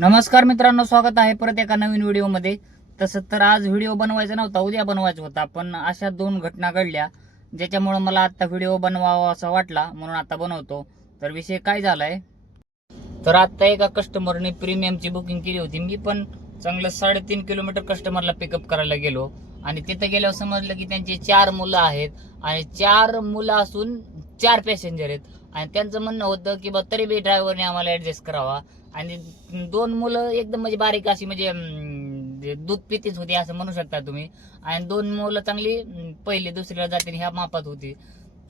नमस्कार मित्रांनो स्वागत आहे परत एका नवीन व्हिडिओमध्ये. तसं तर आज व्हिडिओ बनवायचा नव्हता उद्या बनवायचा होता पण अशा दोन घटना घडल्या ज्याच्यामुळं मला आत्ता व्हिडिओ बनवावा असा वाटला म्हणून आता बनवतो. तर विषय काय झालाय? तर आत्ता एका कस्टमरने प्रीमियमची बुकिंग केली होती. मी पण चांगलं साडेतीन किलोमीटर कस्टमरला पिकअप करायला गेलो. आणि तिथं गेल्यावर समजलं की त्यांची चार मुलं आहेत. आणि चार मुलं असून चार पॅसेंजर आहेत. आणि त्यांचं म्हणणं होतं की बा तरी बी ड्रायव्हरने आम्हाला ऍडजस्ट करावा. आणि दोन मुलं एकदम म्हणजे बारीक अशी म्हणजे जे दूध पितीच होती असं म्हणू शकता तुम्ही. आणि दोन मुलं चांगली पहिली दुसरीला जाते ह्या मापात होती.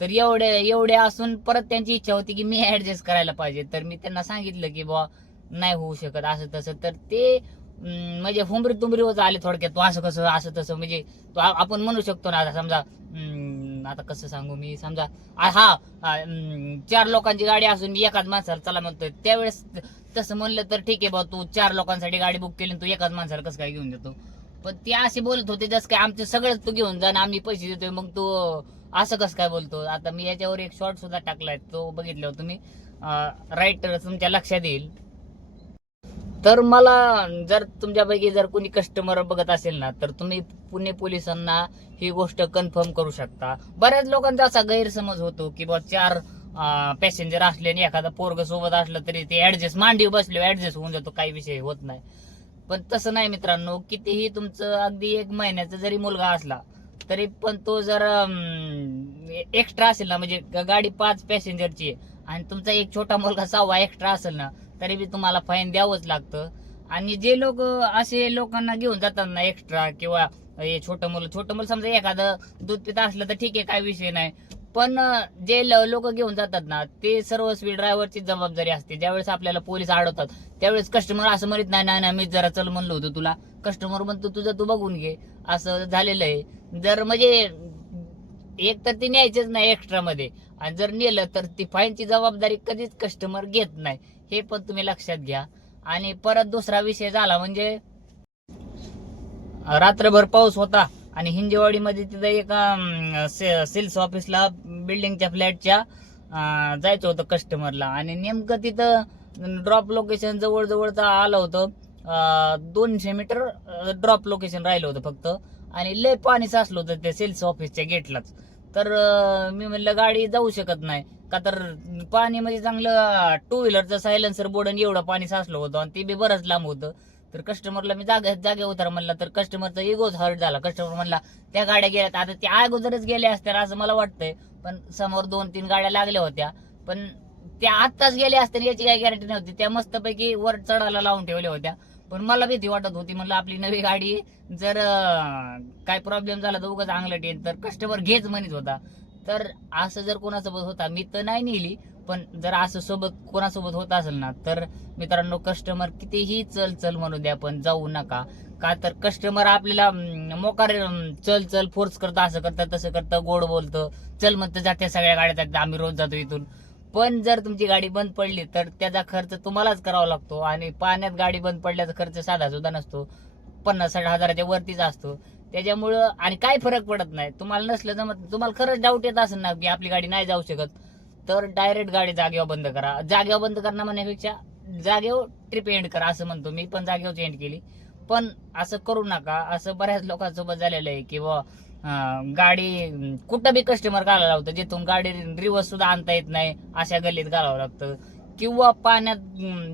तर एवढे एवढे असून परत त्यांची इच्छा होती की मी ऍडजस्ट करायला पाहिजे. तर मी त्यांना सांगितलं की बा नाही होऊ शकत असं तसं. तर ते म्हणजे हुंबरी तुंबरीवर आले थोडक्यात. तू असं कसं असं तसं म्हणजे तो आपण म्हणू शकतो ना आता समजा अं, आता कसं सांगू मी? समजा आ- हा आ, अं, चार लोकांची गाडी असून मी एकाच माणसाला चला म्हणतोय त्यावेळेस तसं म्हणलं तर ठीक आहे बा तू चार लोकांसाठी गाडी बुक केली आणि तू एकाच माणसाला कसं काय घेऊन देतो? पण ते असे बोलत होते जसं काय आमचं सगळंच तू घेऊन जा आणि आम्ही पैसे देतोय मग तू असं कसं काय बोलतो? आता मी याच्यावर एक शॉर्ट सुद्धा टाकलाय तो बघितल्यावर तुम्ही राईट तुमच्या लक्षात येईल. तर मला जर तुमच्यापैकी जर कोणी कस्टमर बघत असेल ना तर तुम्ही पुणे पोलिसांना ही गोष्ट कन्फर्म करू शकता. बऱ्याच लोकांचा असा गैरसमज होतो की बा चार पॅसेंजर असले आणि एखादा पोरग सोबत असलं तरी ते ऍडजस्ट मांडी बसले ऍडजस्ट होऊन जातो काही विषय होत नाही. पण तसं नाही मित्रांनो कितीही तुमचं अगदी एक महिन्याचा जरी मुलगा असला तरी पण तो जर एक्स्ट्रा असेल ना म्हणजे गाडी पाच पॅसेंजरची आहे आणि तुमचा एक छोटा मुलगा सहावा एक्स्ट्रा असेल ना तरी बी तुम्हाला फाईन द्यावंच लागतं. आणि जे लोक असे लोकांना घेऊन जातात ना एक्स्ट्रा किंवा हे छोटं मुलं छोटं मुलं समजा एखादं दूध पित असलं तर ठीक आहे काय विषय नाही. पण जे लोक घेऊन जातात ना ते सर्व स्पीड ड्रायव्हरची जबाबदारी असते. ज्यावेळेस आपल्याला पोलीस अडवतात त्यावेळेस कस्टमर असं म्हणत नाही नाही मी जरा चल म्हणलो होतो तुला. कस्टमर म्हणतो तुझं तू बघून घे. असं झालेलं आहे. जर म्हणजे एक तर ती न्यायचंच नाही एक्स्ट्रा मध्ये. आणि जर नेलं तर ती फाईनची जबाबदारी कधीच कस्टमर घेत नाही. हे पण तुम्ही लक्षात घ्या. आणि परत दुसरा विषय झाला म्हणजे रात्रभर पाऊस होता आणि हिंजेवाडीमध्ये तिथं एका सेल्स ऑफिसला बिल्डिंगच्या फ्लॅटच्या जायचं होतं कस्टमरला आणि नेमकं तिथं ड्रॉप लोकेशन जवळ जवळचं आलं होतं दोनशे मीटर ड्रॉप लोकेशन राहिलं होतं फक्त. आणि लय पाणी साचलं होतं त्या सेल्स ऑफिसच्या गेटलाच. तर मी म्हणलं गाडी जाऊ शकत नाही. का तर पाणी म्हणजे चांगलं टू व्हीलरचं सायलेन्सर बोर्ड आणि एवढं पाणी साचलं होतं आणि ते बी बरंच लांब होतं. तर कस्टमरला मी जागे जागे उतर म्हणला तर कस्टमरचा इगोच हर्ट झाला. कस्टमर म्हणला त्या गाड्या गेल्या आता त्या अगोदरच गेल्या असत्या असं मला वाटतंय. पण समोर दोन तीन गाड्या लागल्या होत्या. पण त्या आत्ताच गेल्या असत्या याची काही गॅरंटी नव्हती. त्या मस्तपैकी वर चढायला लावून ठेवल्या होत्या. पण मला भीती वाटत होती. म्हणलं आपली नवी गाडी जर काय प्रॉब्लेम झाला तर उगाच चांगलं टेन तर कस्टमर घेच म्हणत होता. तर असं जर कोणासोबत होता मी तर नाही नेली पण जर असं सोबत कोणासोबत होत असेल ना तर मित्रांनो कस्टमर कितीही चल चल म्हणू द्या पण जाऊ नका. का तर कस्टमर आपल्याला मोकार चल चल फोर्स करतं असं करतं तसं करतं गोड बोलतं. चल म्हणतं जाते सगळ्या गाड्या जातात आम्ही रोज जातो इथून. पण जर तुमची गाडी बंद पडली तर त्याचा खर्च तुम्हालाच करावा लागतो. आणि पाण्यात गाडी बंद पडल्याचा खर्च साधा सुद्धा नसतो. पन्नास साठ हजाराच्या वरतीच असतो. त्याच्यामुळं आणि काय फरक पडत नाही. तुम्हाला नसलं जमत तुम्हाला खरंच डाऊट येत असेल ना की आपली गाडी नाही जाऊ शकत. तर डायरेक्ट गाडी जागेवर बंद करा. जागेवर बंद करणं म्हणण्यापेक्षा जागेवर ट्रिप एंड करा असं म्हणतो मी पण जागेवर एंड केली. पण असं करू नका. असं बऱ्याच लोकांसोबत झालेलं आहे की बुवा, गाडी कुठं बी कस्टमर घालावं लागतं जिथून गाडी रिवर्स सुद्धा आणता येत नाही अशा गल्लीत घालावं लागतं. किंवा पाण्यात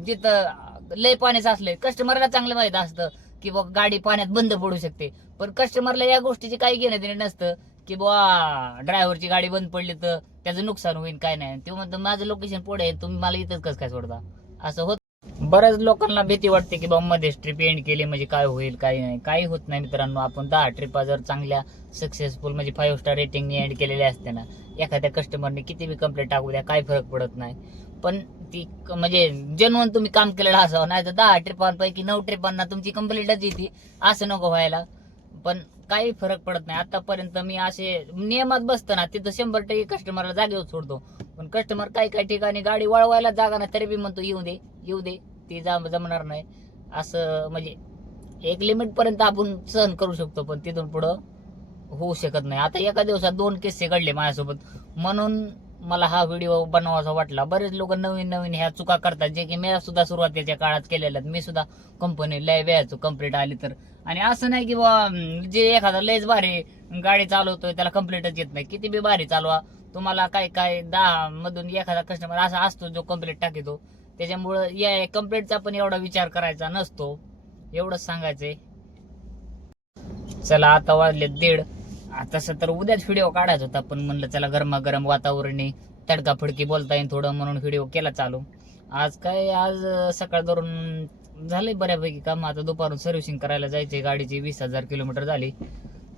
जिथं लय पाणी साचलंय कस्टमरला चांगलं माहीत असतं. की बुवा गाडी पाण्यात बंद पडू शकते. पण कस्टमरला या गोष्टीची काही घेणं देणं नसतं की बुवा ड्रायव्हरची गाडी बंद पडली तर त्याचं नुकसान होईल काय नाही. ते म्हणतं माझं लोकेशन पुढे आहे तुम्ही मला इथंच कसं काय सोडता? असं होत. बऱ्याच लोकांना भीती वाटते की बाबा मध्येच ट्रिप एंड केली म्हणजे काय होईल काही नाही. काही होत नाही मित्रांनो. आपण दहा ट्रिपा जर चांगल्या सक्सेसफुल म्हणजे फाईव्ह स्टार रेटिंगने एंड केलेल्या असते ना एखाद्या कस्टमरने किती बी कंप्लेंट टाकू द्या काही फरक पडत नाही. पण ती क- म्हणजे जेन्युअन तुम्ही काम केलेलं असावं नाही तर दहा ट्रिपांपैकी नऊ ट्रिपांना तुमची कंप्लेंटच येते. असं नको व्हायला. पण काही फरक पडत नाही. आतापर्यंत मी असे नियमात बसतं ना तिथं शंभर टक्के कस्टमरला जागेवर सोडतो. पण कस्टमर काही काही ठिकाणी गाडी वळवायला जागा नाही तरी बी म्हणतो येऊ दे येऊ दे ती जा जमणार नाही. असं म्हणजे एक लिमिट पर्यंत आपण सहन करू शकतो पण तिथून पुढं होऊ शकत नाही. आता एका दिवसात दोन किस्से घडले माझ्यासोबत. म्हणून मला हा व्हिडिओ बनवायचा वाटला. बरेच लोक नवीन नवीन ह्या चुका करतात जे की मी सुद्धा सुरुवातीच्या काळात केलेल्या मी सुद्धा कंपनी लय व्यायचो कंप्लीट आली तर. आणि असं नाही की बा जे एखादा लयच भारी गाडी चालवतोय त्याला कंप्लीटच येत नाही. किती बी भारी चालवा तुम्हाला काय काय दहा मधून एखादा कस्टमर असा असतो जो कंप्लीट टाकतो. त्याच्यामुळं या कंप्लीटचा पण एवढा विचार करायचा नसतो. एवढंच सांगायचंय. चला आता वाजले दीड. तसं तर उद्याच व्हिडिओ काढायचा होता पण म्हणलं चला गरमागरम वातावरण तडकाफडकी तडका फडकी बोलता येईल थोडं म्हणून व्हिडिओ केला चालू. आज काय आज सकाळ धरून झाले बऱ्यापैकी काम. आता दुपारून सर्व्हिसिंग करायला जायचे गाडीची वीस हजार किलोमीटर झाली.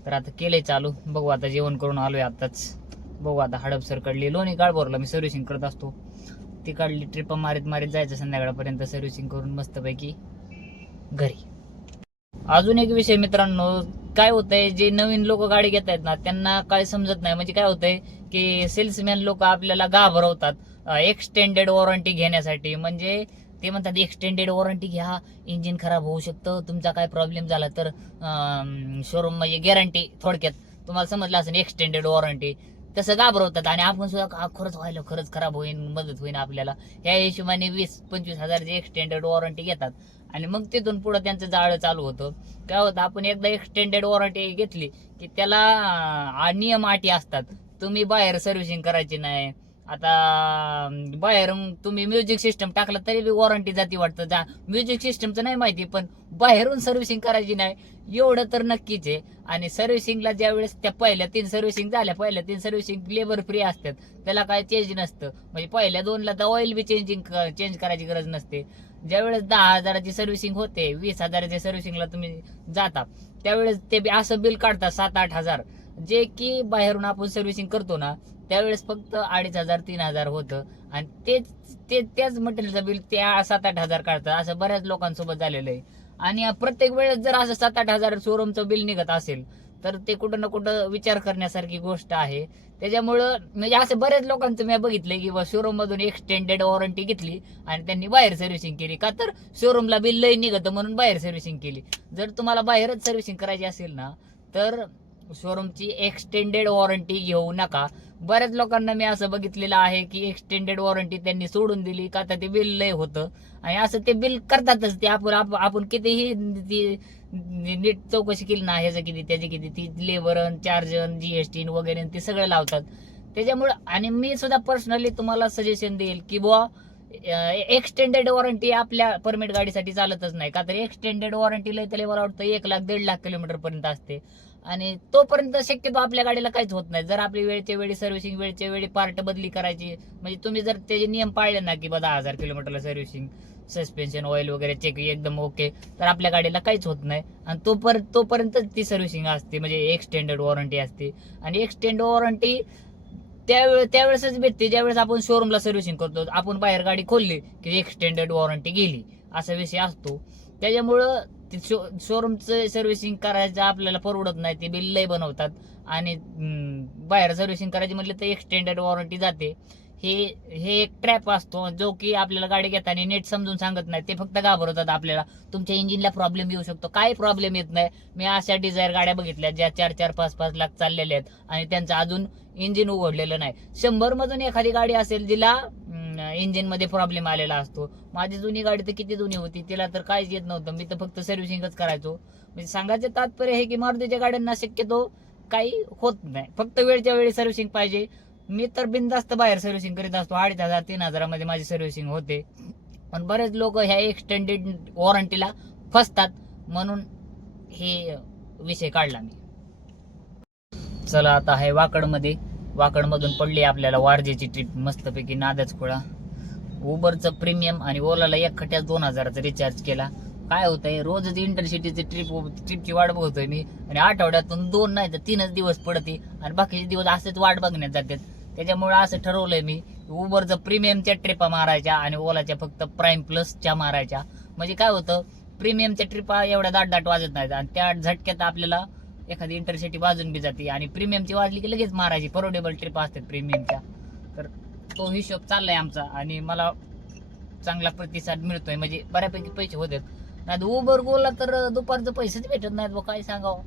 तर आता केले चालू. बघू आता जेवण करून आलोय आताच बघू आता हडपसर काढली लोणी काळभोरला मी सर्व्हिसिंग करत असतो. ती काढली ट्रिप मारीत मारीत जायचं संध्याकाळपर्यंत सर्व्हिसिंग करून मस्तपैकी घरी. अजून एक विषय मित्रांनो काय होतंय जे नवीन लोक गाडी घेत आहेत ना त्यांना काय समजत नाही. म्हणजे काय होतंय की सेल्समॅन लोक आपल्याला घाबरवतात एक्सटेंडेड वॉरंटी घेण्यासाठी. म्हणजे ते म्हणतात एक्सटेंडेड वॉरंटी घ्या इंजिन खराब होऊ शकतं तुमचा काय प्रॉब्लेम झाला तर शोरूम म्हणजे गॅरंटी थोडक्यात. तुम्हाला समजलं असेल एक्सटेंडेड वॉरंटी तसं घाबरवतात आणि आपण सुद्धा का खरंच व्हायला खरंच खराब होईल मदत होईल आपल्याला. या हिशोबाने वीस पंचवीस हजारची एक्सटेंडेड वॉरंटी घेतात. आणि मग तिथून पुढं त्यांचं जाळं चालू होतं. काय होतं आपण एकदा एक्सटेंडेड वॉरंटी घेतली की त्याला नियम अटी असतात. तुम्ही बाहेर सर्व्हिसिंग करायची नाही. आता बाहेरून तुम्ही म्युझिक सिस्टम टाकलं तरी बी वॉरंटी जाती वाटतं. जा म्युझिक सिस्टमचं नाही माहिती पण बाहेरून सर्व्हिसिंग करायची नाही. एवढं तर नक्कीच आहे. आणि सर्व्हिसिंगला ज्या वेळेस त्या पहिल्या तीन सर्व्हिसिंग झाल्या पहिल्या तीन सर्व्हिसिंग लेबर फ्री असतात. त्याला काय चेंज नसतं. म्हणजे पहिल्या दोनला तर ऑइल बी चेंजिंग चेंज करायची गरज नसते. ज्यावेळेस दहा हजाराची सर्व्हिसिंग होते वीस हजाराच्या सर्व्हिसिंगला तुम्ही जाता त्यावेळेस ते बी असं बिल काढतात सात आठ हजार. जे की बाहेरून आपण सर्व्हिसिंग करतो ना त्यावेळेस फक्त अडीच हजार तीन हजार होतं. आणि तेच ते त्याच मटेरियलचं बिल त्या सात आठ हजार काढतात. असं बऱ्याच लोकांसोबत झालेलं आहे. आणि प्रत्येक वेळेस जर असं सात आठ हजार शोरूमचं बिल निघत असेल तर ते कुठं ना कुठं विचार करण्यासारखी गोष्ट आहे. त्याच्यामुळं म्हणजे असं बऱ्याच लोकांचं मी बघितलं की शोरूम मधून एक्सटेंडेड वॉरंटी घेतली आणि त्यांनी बाहेर सर्व्हिसिंग केली. का तर शोरूमला बिल लई निघतं म्हणून बाहेर सर्व्हिसिंग केली. जर तुम्हाला बाहेरच सर्व्हिसिंग करायची असेल ना तर शोरूमची एक्सटेंडेड वॉरंटी घेऊ नका. बऱ्याच लोकांना मी असं बघितलेलं आहे की एक्सटेंडेड वॉरंटी त्यांनी सोडून दिली का तर ते बिल लय होतं. आणि असं ते बिल करतातच ते. आपण आप- आपण कितीही ती नीट चौकशी केली ना ह्याचं किती त्याची किती ती लेबरन चार्जन जीएसटी वगैरे ते सगळं लावतात. त्याच्यामुळं आणि मी सुद्धा पर्सनली तुम्हाला सजेशन देईल की बुवा एक्सटेंडेड वॉरंटी आपल्या परमिट गाडीसाठी चालतच नाही. का तर एक्सटेंडेड वॉरंटी लय त्याला मला वाटतं एक लाख दीड लाख किलोमीटर पर्यंत असते. आणि तोपर्यंत शक्यतो आपल्या गाडीला काहीच होत नाही. जर आपली वेळच्या वेळी सर्व्हिसिंग वेळच्या वेळी पार्ट बदली करायची म्हणजे तुम्ही जर त्याचे नियम पाळले ना की बा दहा हजार किलोमीटरला सर्व्हिसिंग सस्पेन्शन ऑइल वगैरे चेक एकदम ओके तर आपल्या गाडीला काहीच होत नाही. आणि तोपर्यंत तोपर्यंत ती सर्व्हिसिंग असते म्हणजे एक्सटेंडेड वॉरंटी असते. आणि एक्सटेंड वॉरंटी त्यावेळे त्यावेळेसच भेटते ज्यावेळेस आपण शोरूमला सर्व्हिसिंग करतो. आपण बाहेर गाडी खोलली की एक्सटेंडेड वॉरंटी गेली असा विषय असतो. त्याच्यामुळं ते शो शोरूमचं सर्व्हिसिंग करायचं आपल्याला परवडत नाही ते बिल लय बनवतात. आणि बाहेर सर्व्हिसिंग करायची म्हटलं तर एक्सटेंडेड वॉरंटी जाते. हे हे एक ट्रॅप असतो जो की आपल्याला गाडी घेताना नीट समजून सांगत नाही. ते फक्त घाबरवतात आपल्याला. तुमच्या इंजिनला प्रॉब्लेम येऊ शकतो. काय प्रॉब्लेम येत नाही. मी अशा डिझायर गाड्या बघितल्या ज्या चार चार पाच पाच लाख चाललेल्या आहेत आणि त्यांचं अजून इंजिन उघडलेलं नाही. शंभर मधून एखादी गाडी असेल जिला इंजिनमध्ये प्रॉब्लेम आलेला असतो. माझी जुनी गाडी तर किती जुनी होती? तिला तर काहीच येत नव्हतं. मी तर फक्त सर्व्हिसिंगच करायचो. म्हणजे सांगायचं तात्पर्य हे की मारुतीच्या गाड्यांना शक्यतो काही होत नाही. फक्त वेळच्या वेळी सर्व्हिसिंग पाहिजे. मी तर बिनधास्त बाहेर सर्व्हिसिंग करीत असतो. अडीच हजार तीन हजारामध्ये माझी सर्व्हिसिंग होते. पण बरेच लोक ह्या एक्सटेंडेड वॉरंटीला फसतात म्हणून हे विषय काढला मी. चला आता आहे वाकडमध्ये. वाकडमधून पडली आपल्याला वारजेची ट्रिप मस्तपैकी नादच खुळा उबरचं प्रीमियम आणि ओलाला एक खट्यात दोन हजाराचा रिचार्ज केला. काय होतंय? रोजच इंटरसिटीची ट्रिप ट्रिपची वाट बघतोय मी. आणि आठवड्यातून दोन नाही तर तीनच दिवस पडते. आणि बाकीचे दिवस असेच वाट बघण्यात जातात. त्याच्यामुळे असं ठरवलंय मी उबरचं प्रीमियमच्या ट्रिपा मारायच्या आणि ओलाच्या फक्त प्राईम प्लसच्या मारायच्या. म्हणजे काय होतं प्रीमियमच्या ट्रिपा एवढ्या दाट दाट वाजत नाहीत आणि त्या झटक्यात आपल्याला एखादी इंटरसिटी वाजून बी जाते. आणि प्रीमियमची वाजली की लगेच मारायची परवडेबल ट्रिप असतात प्रीमियमच्या तर तो हिशोब चाललाय आमचा आणि मला चांगला प्रतिसाद मिळतोय. म्हणजे बऱ्यापैकी पैसे होतात नाही उबर गोला तर दुपारचं पैसेच भेटत नाहीत बघ काय सांगावं?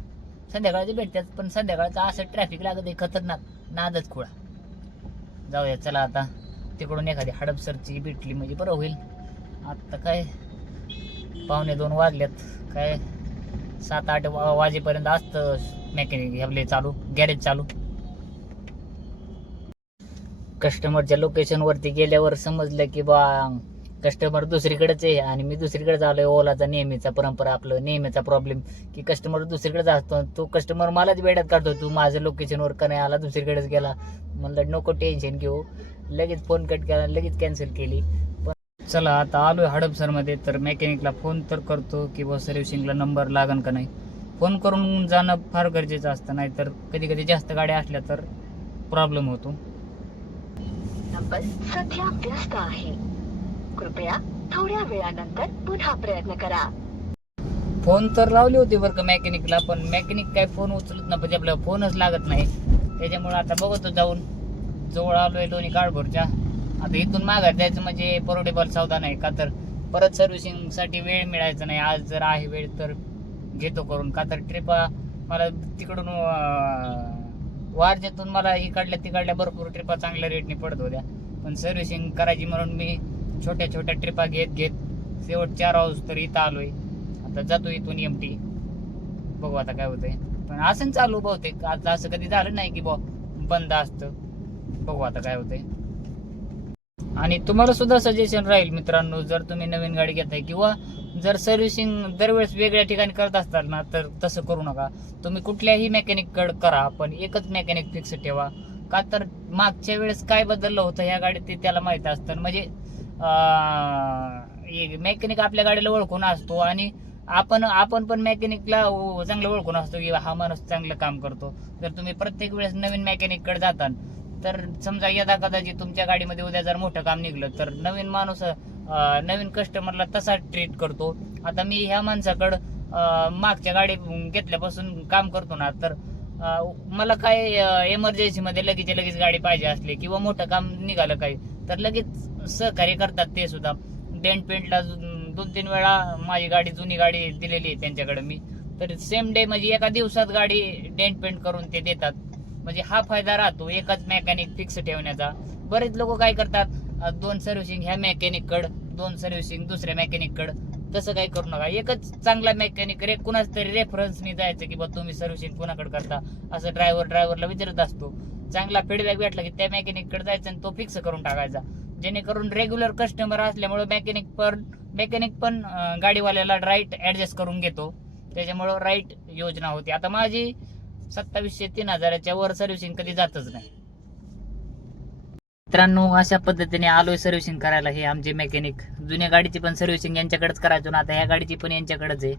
संध्याकाळचे भेटतात पण संध्याकाळचं असं ट्रॅफिक लागत आहे खतरनाक. नादच खुळा. जाऊया चला आता. तिकडून एखादी हडपसरची भेटली म्हणजे बरं होईल. आत्ता काय? पावणे दोन वाजल्यात. काय? सात आठ वा- वाजेपर्यंत असतं मेकॅनिक आपले चालू गॅरेज चालू. कस्टमरच्या लोकेशनवरती गेल्यावर समजलं की बा कस्टमर दुसरीकडेच आहे आणि मी दुसरीकडे आहे ओलाचा नेहमीचा परंपरा आपलं नेहमीचा प्रॉब्लेम की कस्टमर दुसरीकडे असतो तो कस्टमर मलाच वेड्यात काढतो तू माझं लोकेशनवर का नाही आला दुसरीकडेच गेला? म्हणलं नको टेन्शन घेऊ. लगेच फोन कट केला लगेच कॅन्सल केली. पण चला आता आलोय हडपसरमध्ये तर मेकॅनिकला फोन तर करतो की बा सर्व्हिसिंगला नंबर लागन का नाही? फोन करून जाणं फार गरजेचं असतं. नाही तर कधी कधी जास्त गाड्या असल्या तर प्रॉब्लेम होतो. नंबर सध्या व्यस्त आहे. कृपया थोड्या वेळानंतर पुन्हा प्रयत्न करा. फोन तर लावले होते बरं का मेकॅनिकला पण मेकॅनिक काय फोन उचलत नाही म्हणजे आपल्याला फोनच लागत नाही. त्याच्यामुळे आता बघतो जाऊन. जवळ आलोय दोन्ही काळभोरच्या. आता इथून माघार द्यायचं म्हणजे पोर्टेबल सौदा नाही का तर परत सर्व्हिसिंगसाठी वेळ मिळायचा नाही. आज जर आहे वेळ तर घेतो करून. का तर ट्रिप मला तिकडून वारजेतून मला इकडल्या तिकडल्या भरपूर ट्रिपा चांगल्या रेटने पडत होत्या. पण सर्व्हिसिंग करायची म्हणून मी छोट्या छोट्या ट्रिपा घेत घेत शेवट चार हाऊस तर इथं आलोय. आता जातो इथून एम टी बघू आता काय होतंय. पण असं चालू बहुतेक. आता असं कधी झालं नाही की बा बंद असतं. बघू आता काय होतंय. आणि तुम्हाला सुद्धा सजेशन राहील मित्रांनो जर तुम्ही नवीन गाडी घेताय किंवा जर सर्व्हिसिंग दरवेळेस वेगळ्या ठिकाणी करत असताल ना तर तसं करू नका. तुम्ही कुठल्याही मेकॅनिककडे करा पण एकच मेकॅनिक फिक्स ठेवा. का तर मागच्या वेळेस काय बदललं होतं ह्या गाडीत ते त्याला माहीत असतं. म्हणजे मेकॅनिक आपल्या गाडीला ओळखून असतो आणि आपण आपण पण मेकॅनिकला चांगलं ओळखून असतो की हा माणूस चांगलं काम करतो. जर तुम्ही प्रत्येक वेळेस नवीन मेकॅनिककडे जाताल तर समजा यदा कदाचित तुमच्या गाडीमध्ये उद्या जर मोठं काम निघलं तर नवीन माणूस नवीन कस्टमरला तसा ट्रीट करतो. आता मी ह्या माणसाकडं मागच्या गाडी घेतल्यापासून काम करतो ना तर मला काय इमर्जन्सीमध्ये लगेच लगेच गाडी पाहिजे असली किंवा मोठं काम निघालं काही तर लगेच सहकार्य करतात ते सुद्धा. डेंट पेंटला दोन तीन वेळा माझी गाडी जुनी गाडी दिलेली आहे त्यांच्याकडे मी. तर सेम डे म्हणजे एका दिवसात गाडी डेंट पेंट करून ते देतात. म्हणजे हा फायदा राहतो एकाच मेकॅनिक फिक्स ठेवण्याचा. बरेच लोक काय करतात दोन सर्व्हिसिंग ह्या मेकॅनिक कड दोन सर्व्हिसिंग दुसऱ्या मेकॅनिक कड. तसं काही करू नका. एकच चांगला मेकॅनिक रे कुणाच तरी रेफरन्सनी जायचं की बा तुम्ही सर्व्हिसिंग कुणाकडे करता? असं ड्रायव्हर ड्रायव्हरला विचारत असतो. चांगला फीडबॅक भेटला की त्या मेकॅनिककडे जायचं आणि तो फिक्स करून टाकायचा. जेणेकरून रेग्युलर कस्टमर असल्यामुळे मेकॅनिक पण मेकॅनिक पण गाडीवाल्याला राईट ॲडजस्ट करून घेतो. त्याच्यामुळं राईट योजना होती. आता माझी सत्तावीसशे तीन हजाराच्या वर सर्व्हिसिंग कधी जातच नाही. मित्रांनो अशा पद्धतीने आलोय सर्व्हिसिंग करायला हे आमचे मेकॅनिक जुन्या गाडीची पण सर्व्हिसिंग यांच्याकडेच करायचो ना आता ह्या गाडीची पण यांच्याकडेच आहे.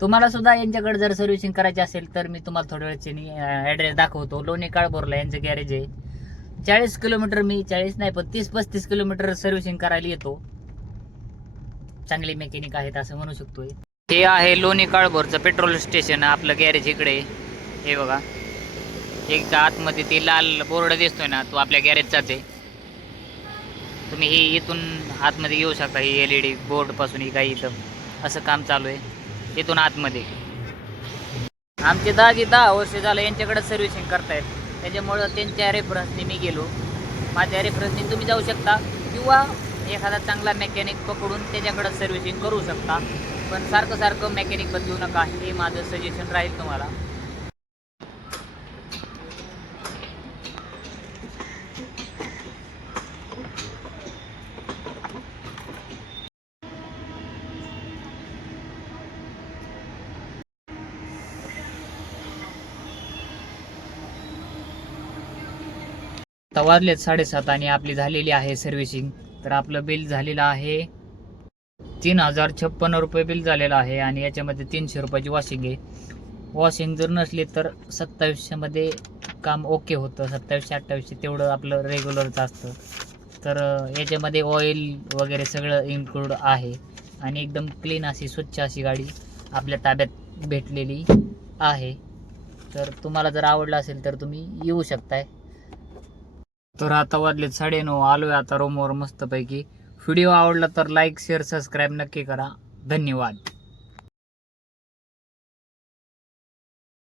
तुम्हाला सुद्धा यांच्याकडे जर सर्व्हिसिंग करायची असेल तर मी तुम्हाला थोड्या वेळची ॲड्रेस दाखवतो. लोणी काळबोरला यांचं गॅरेज आहे. चाळीस किलोमीटर मी चाळीस नाही पण तीस पस्तीस किलोमीटर सर्व्हिसिंग करायला येतो. चांगले मेकॅनिक आहेत असं म्हणू शकतोय. हे आहे लोणी काळभोरचं पेट्रोल स्टेशन आपलं गॅरेज इकडे. हे बघा. एक आतमध्ये ते लाल बोर्ड दिसतोय ना तो आपल्या गॅरेजचाच आहे. तुम्ही ही इथून आतमध्ये येऊ शकता ही एल ई डी बोर्डपासून ही काही इथं. असं काम चालू आहे. इथून आतमध्ये. आमचे दाजी दहा वर्ष झालं यांच्याकडे सर्व्हिसिंग करतायत. त्याच्यामुळं त्यांच्या रेफरन्सने मी गेलो. माझ्या रेफरन्सने तुम्ही जाऊ शकता किंवा एखादा चांगला मेकॅनिक पकडून त्याच्याकडं सर्व्हिसिंग करू शकता. पण सारखं सारखं मेकॅनिक बदलू नका हे माझं सजेशन राहील तुम्हाला. आत्ता वाजलेत साडेसात आणि आपली झालेली आहे सर्व्हिसिंग तर आपलं बिल झालेलं आहे तीन हजार छप्पन्न रुपये बिल झालेलं आहे आणि याच्यामध्ये तीनशे रुपयाची वॉशिंग आहे. वॉशिंग जर नसली तर सत्तावीसशेमध्ये काम ओके होतं. सत्तावीसशे अठ्ठावीसशे तेवढं आपलं रेग्युलरचं असतं. तर याच्यामध्ये ऑइल वगैरे सगळं इन्क्लूड आहे. आणि एकदम क्लीन अशी स्वच्छ अशी गाडी आपल्या ताब्यात भेटलेली आहे. तर तुम्हाला जर आवडलं असेल तर तुम्ही येऊ शकताय. तर आता वाजलेत साडेनऊ आलोय आता रूमवर मस्तपैकी. व्हिडिओ आवडला तर लाईक शेअर सबस्क्राईब नक्की करा. धन्यवाद.